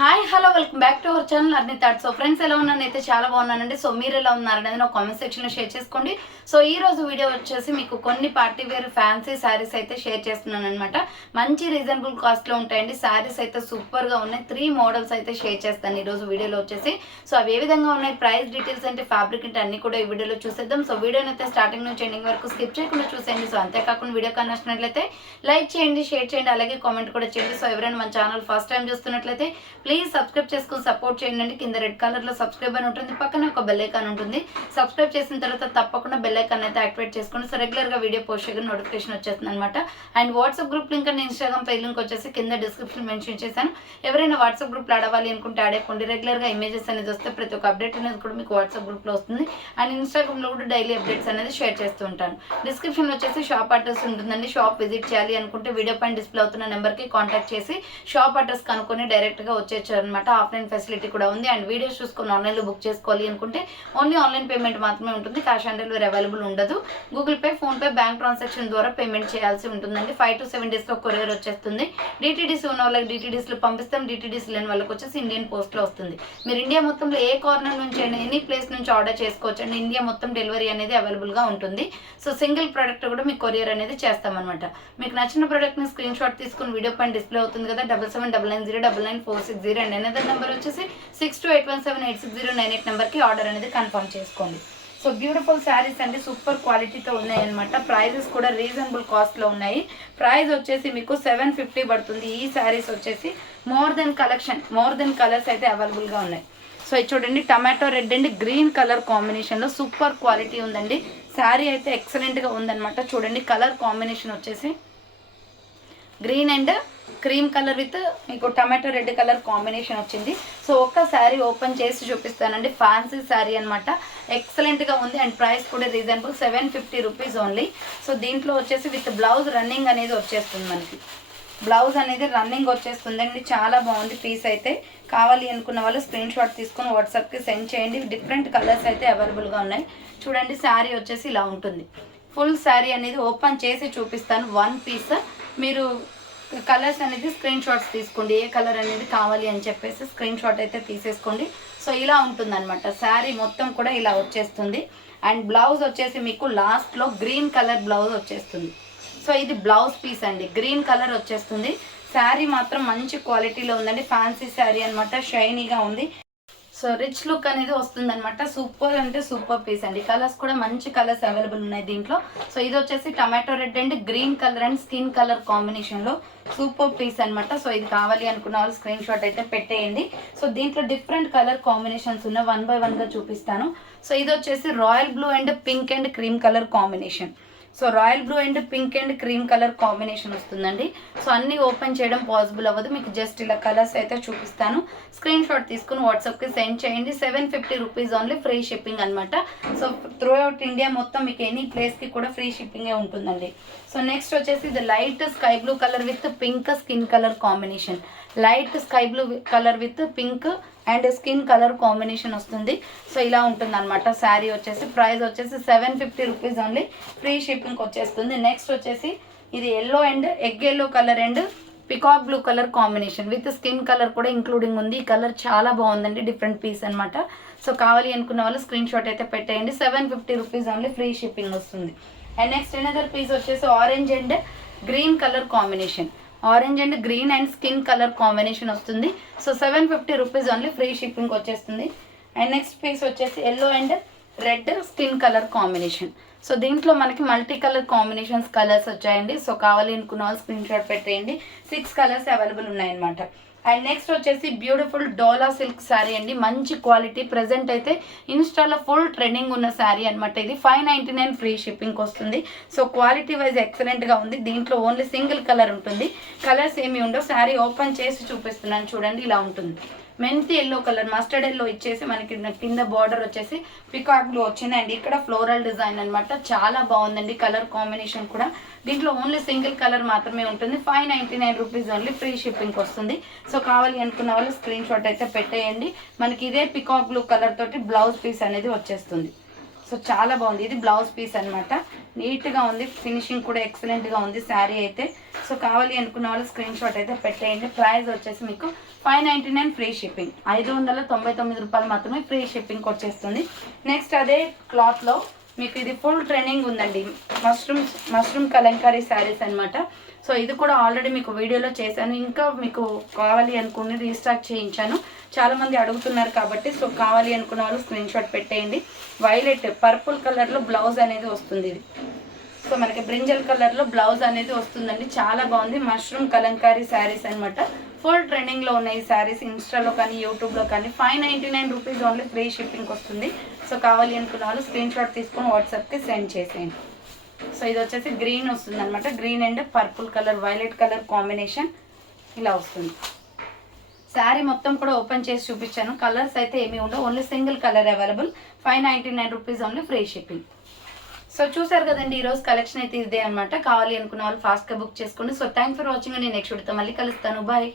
Hi hello welcome back to our channel అర్ని thought. So friends ఎలా ఉన్నాను అయితే చాలా బాగున్నానండి. సో మీరు ఎలా ఉన్నారనేది నా కామెంట్ సెక్షన్లో షేర్ చేసుకోండి. సో ఈ రోజు వీడియో వచ్చేసి మీకు కొన్ని పార్టీ వేర్ ఫ్యాన్సీ శారీస్ అయితే షేర్ చేస్తున్నాను అనమాట. మంచి రీజనబుల్ కాస్ట్లో ఉంటాయండి. శారీస్ అయితే సూపర్గా ఉన్నాయి. 3 మోడల్స్ అయితే షేర్ చేస్తాను ఈరోజు వీడియోలో వచ్చేసి. సో అవి ఏ విధంగా ఉన్నాయి, ప్రైస్ డీటెయిల్స్ అంటే ఫ్యాబ్రిక్ అంటే అన్ని కూడా ఈ వీడియోలో చూసేద్దాం. సో వీడియోని అయితే స్టార్టింగ్ నుంచి ఎండింగ్ వరకు స్కిప్ చేయకుండా చూసేయండి. సో అంతేకాకుండా వీడియో కనచ్చినట్లయితే లైక్ చేయండి, షేర్ చేయండి, అలాగే కామెంట్ కూడా చేయండి. సో ఎవరైనా మన ఛానల్ ఫస్ట్ టైం చూస్తున్నట్లయితే ప్లీజ్ సబ్స్క్రైబ్ చేసుకుని సపోర్ట్ చేయండి. కింద రెడ్ కలర్ లో సబ్స్క్రైబ్ అని ఉంటుంది, పక్కన ఒక బెల్ ఐకాన్ ఉంటుంది. సబ్స్క్రైబ్ చేసిన తర్వాత తప్పకుండా బెల్ ఐకాన్ అయితే యాక్టివేట్ చేసుకోండి. సో రెగ్యులర్ గా వీడియో పోస్ట్ చేయగా నోటిఫికేషన్ వచ్చేస్తుంది అనమాట. And WhatsApp group link and Instagram page link వచ్చేసి కింద డిస్క్రిప్షన్ మెన్షన్ చేశాను. ఎవరైనా వాట్సాప్ గ్రూప్ లో ఆడవాలి అనుకుంటే ఆడేకోండి. రెగ్యులర్ గా ఇమేజెస్ అనేది వస్తే ప్రతి ఒక్క అప్డేట్ అనేది కూడా మీకు వాట్సాప్ గ్రూప్ లో వస్తుంది. అండ్ ఇన్స్టాగ్రామ్ లో కూడా డైలీ అప్డేట్స్ అనేది షేర్ చేస్తూ ఉంటాను. డిస్క్రిప్షన్ లో వచ్చేసి షాప్ అడ్రస్ ఉంటుందండి. షాప్ విజిట్ చేయాలి అనుకుంటే వీడియో పైన డిస్ప్లే అవుతున్న నెంబర్ కి కాంటాక్ట్ చేసి షాప్ అడ్రస్ కనుక్కొని డైరెక్ట్ గా వచ్చేయచ్చు అనమాట. ఆఫ్లైన్ ఫెసిలిటీ కూడా ఉంది. అండ్ వీడియోస్ చూసుకొని ఆన్లైన్లో బుక్ చేసుకోవాలి అనుకుంటే ఓన్లీ ఆన్లైన్ పేమెంట్ మాత్రమే ఉంటుంది. క్యాష్ ఆన్ డెలివరీ అవైలబుల్ ఉండదు. Google pay, PhonePe, bank transaction ద్వారా పేమెంట్ చేయాల్సి ఉంటుందండి. 5 to 7 డేస్లో కొరియర్ వచ్చేస్తుంది. డిటీడీసీ ఉన్న వాళ్ళకి డిటీడీసీలో పంపిస్తాం. డిటీడీసీ లేని వాళ్ళకి వచ్చేసి ఇండియన్ పోస్ట్లో వస్తుంది. మీరు ఇండియా మొత్తంలో ఏ కార్నర్ నుంచి అయినా ఎనీ ప్లేస్ నుంచి ఆర్డర్ చేసుకోవచ్చు అండి. ఇండియా మొత్తం డెలివరీ అనేది అవైలబుల్గా ఉంటుంది. సో సింగిల్ ప్రోడక్ట్ కూడా మీకు కొరియర్ అనేది చేస్తామన్నమాట. మీకు నచ్చిన ప్రోడక్ట్ని స్క్రీన్ షాట్ తీసుకుని వీడియో పైన డిస్ప్లే అవుతుంది కదా, 7799099460 అండ్ అనదర్ నెంబర్ వచ్చేసి 6281786098 నెంబర్కి ఆర్డర్ అనేది కన్ఫర్మ్ చేసుకోండి. సో బ్యూటిఫుల్ శారీస్ అండి, సూపర్ క్వాలిటీతో ఉన్నాయి అనమాట. ప్రైజెస్ కూడా రీజనబుల్ కాస్ట్లో ఉన్నాయి. ప్రైస్ వచ్చేసి మీకు 750 పడుతుంది. ఈ శారీస్ వచ్చేసి మోర్ దెన్ కలర్స్ అయితే అవైలబుల్గా ఉన్నాయి. సో ఇది చూడండి, tomato red and green colour కాంబినేషన్లో సూపర్ క్వాలిటీ ఉందండి. శారీ అయితే ఎక్సలెంట్గా ఉందన్నమాట. చూడండి, కలర్ కాంబినేషన్ వచ్చేసి green and cream colour with మీకు టమాటో రెడ్ కలర్ కాంబినేషన్ వచ్చింది. సో ఒక్క శారీ ఓపెన్ చేసి చూపిస్తానండి. ఫ్యాన్సీ శారీ అనమాట, ఎక్సలెంట్గా ఉంది. అండ్ ప్రైస్ కూడా రీజనబుల్, 750 రూపీస్ ఓన్లీ. సో దీంట్లో వచ్చేసి విత్ బ్లౌజ్ రన్నింగ్ అనేది వచ్చేస్తుంది. మనకి బ్లౌజ్ అనేది రన్నింగ్ వచ్చేస్తుంది అండి. చాలా బాగుంది పీస్ అయితే. కావాలి అనుకున్న వాళ్ళు స్క్రీన్ షాట్ తీసుకొని వాట్సాప్కి సెండ్ చేయండి. డిఫరెంట్ కలర్స్ అయితే అవైలబుల్గా ఉన్నాయి. చూడండి, శారీ వచ్చేసి ఇలా ఉంటుంది. ఫుల్ శారీ అనేది ఓపెన్ చేసి చూపిస్తాను. 1 పీస్ మీరు కలర్స్ అనేది స్క్రీన్ షాట్స్ తీసుకోండి. ఏ కలర్ అనేది కావాలి అని చెప్పేసి స్క్రీన్ షాట్ అయితే తీసేసుకోండి. సో ఇలా ఉంటుంది అనమాట. శారీ మొత్తం కూడా ఇలా వచ్చేస్తుంది. అండ్ బ్లౌజ్ వచ్చేసి మీకు లాస్ట్లో గ్రీన్ కలర్ బ్లౌజ్ వచ్చేస్తుంది. సో ఇది బ్లౌజ్ పీస్ అండి, గ్రీన్ కలర్ వచ్చేస్తుంది. శారీ మాత్రం మంచి క్వాలిటీలో ఉందండి. ఫ్యాన్సీ శారీ అనమాట, షైనీగా ఉంది. సో రిచ్ లుక్ అనేది వస్తుంది అనమాట. సూపర్ అంటే సూపర్ పీస్ అండి. కలర్స్ కూడా మంచి కలర్స్ అవైలబుల్ ఉన్నాయి దీంట్లో. సో ఇది వచ్చేసి tomato red and green colour and skin colour కాంబినేషన్లో సూపర్ పీస్ అనమాట. సో ఇది కావాలి అనుకున్న వాళ్ళు స్క్రీన్ షాట్ అయితే పెట్టేయండి. సో దీంట్లో డిఫరెంట్ కలర్ కాంబినేషన్స్ ఉన్న 1 by 1గా చూపిస్తాను. సో ఇది వచ్చేసి royal blue and pink and cream colour combination. So royal blue and pink and cream colour combination వస్తుందండి. సో అన్నీ ఓపెన్ చేయడం పాసిబుల్ అవ్వదు. మీకు జస్ట్ ఇలా కలర్స్ అయితే చూపిస్తాను. స్క్రీన్ షాట్ తీసుకుని వాట్సాప్కి సెండ్ చేయండి. 750 రూపీస్ ఓన్లీ, ఫ్రీ షిప్పింగ్ అనమాట. సో త్రూ అవుట్ ఇండియా మొత్తం మీకు ఎనీ ప్లేస్కి కూడా ఫ్రీ షిప్పింగే ఉంటుందండి. సో నెక్స్ట్ వచ్చేసి ఇది light sky blue colour with pink skin colour combination. Light sky blue colour with pink and skin colour combination వస్తుంది. So ఇలా ఉంటుంది అనమాట. శారీ వచ్చేసి ప్రైస్ వచ్చేసి 750 రూపీస్ ఓన్లీ, ఫ్రీ షిప్పింగ్ వచ్చేస్తుంది. నెక్స్ట్ వచ్చేసి ఇది yellow and egg yellow colour and peacock blue colour combination with skin colour కూడా ఇంక్లూడింగ్ ఉంది. ఈ కలర్ చాలా బాగుందండి, డిఫరెంట్ పీస్ అనమాట. సో కావాలి అనుకున్న వాళ్ళు స్క్రీన్ షాట్ అయితే పెట్టేయండి. 750 రూపీస్ ఓన్లీ, ఫ్రీ షిప్పింగ్ వస్తుంది. అండ్ నెక్స్ట్ ఎనదర్ పీస్ వచ్చేసి orange and green colour combination. Orange and green and skin colour combination వస్తుంది. So 750 rupees only, free shipping వచ్చేస్తుంది. అండ్ నెక్స్ట్ పీస్ వచ్చేసి yellow and red skin colour combination. So దీంట్లో మనకి multi colour combinations colours వచ్చాయండి. So కావాలి అనుకున్న వాళ్ళు screen shot పెట్టేయండి. 6 కలర్స్ అవైలబుల్ ఉన్నాయన్నమాట. అండ్ నెక్స్ట్ వచ్చేసి బ్యూటిఫుల్ డోలా సిల్క్ శారీ అండి, మంచి క్వాలిటీ. ప్రజెంట్ అయితే ఇన్స్టాలో ఫుల్ ట్రెండింగ్ ఉన్న శారీ అనమాట. ఇది 599 ఫ్రీ షిప్పింగ్ వస్తుంది. సో క్వాలిటీ వైజ్ ఎక్సలెంట్గా ఉంది. దీంట్లో ఓన్లీ సింగిల్ కలర్ ఉంటుంది, కలర్స్ ఏమి ఉండవు. శారీ ఓపెన్ చేసి చూపిస్తున్నాను. చూడండి, ఇలా ఉంటుంది. మెంతి ఎల్లో కలర్, మస్టర్డ్ ఎల్లో ఇచ్చేసి మనకి కింద బార్డర్ వచ్చేసి పికాక్ బ్లూ వచ్చింది. అండ్ ఇక్కడ ఫ్లోరల్ డిజైన్ అనమాట. చాలా బాగుందండి కలర్ కాంబినేషన్ కూడా. దీంట్లో ఓన్లీ సింగిల్ కలర్ మాత్రమే ఉంటుంది. 599 రూపీస్ ఓన్లీ, ఫ్రీ షిప్పింగ్ వస్తుంది. సో కావాలి అనుకున్న వాళ్ళు స్క్రీన్ షాట్ అయితే పెట్టేయండి. మనకి ఇదే పికాక్ బ్లూ కలర్ తోటి బ్లౌజ్ పీస్ అనేది వచ్చేస్తుంది. సో చాలా బాగుంది. ఇది బ్లౌజ్ పీస్ అనమాట. నీట్గా ఉంది, ఫినిషింగ్ కూడా ఎక్సలెంట్గా ఉంది శారీ అయితే. సో కావాలి అనుకున్న వాళ్ళు స్క్రీన్ షాట్ అయితే పెట్టేయండి. ప్రైస్ వచ్చేసి మీకు 599 ఫ్రీ షిప్పింగ్. 599 రూపాయలు మాత్రమే ఫ్రీ షిప్పింగ్కి వచ్చేస్తుంది. నెక్స్ట్ అదే క్లాత్లో మీకు ఇది ఫుల్ ట్రెండింగ్ ఉందండి, మష్రూమ్ కలంకారీ శారీస్ అనమాట. సో ఇది కూడా ఆల్రెడీ మీకు వీడియోలో చేశాను, ఇంకా మీకు కావాలి అనుకుని రీస్టాక్ చేయించాను. చాలామంది అడుగుతున్నారు కాబట్టి సో కావాలి అనుకున్న వాళ్ళు స్క్రీన్ షాట్ పెట్టేయండి. వైలెట్ పర్పుల్ కలర్లో బ్లౌజ్ అనేది వస్తుంది. ఇది సో మనకి బ్రింజల్ కలర్లో బ్లౌజ్ అనేది వస్తుందండి. చాలా బాగుంది. మష్రూమ్ కలంకారీ శారీస్ అనమాట. ఫుల్ ట్రెండింగ్లో ఉన్నాయి ఈ శారీస్. ఇన్స్టాలో కానీ యూట్యూబ్లో కానీ 599 రూపీస్ ఓన్లీ ఫ్రీ షిప్పింగ్కి వస్తుంది. సో కావాలి అనుకున్న వాళ్ళు స్క్రీన్ షాట్ తీసుకొని వాట్సాప్కి సెండ్ చేసేయండి. సో ఇది వచ్చేసి గ్రీన్ వస్తుంది అనమాట. Green and purple colour, violet colour combination ఇలా వస్తుంది. శారీ మొత్తం కూడా ఓపెన్ చేసి చూపించాను. కలర్స్ అయితే ఏమీ ఉండవు, only single colour available. 599 rupees only free shipping. So చూసారు కదండి, ఈరోజు కలెక్షన్ అయితే ఇదే అనమాట. కావాలి అనుకున్న వాళ్ళు ఫాస్ట్గా బుక్ చేసుకోండి. So thanks for watching. నేను నెక్స్ట్ వీడియోతో మళ్ళీ కలుస్తాను. బాయ్.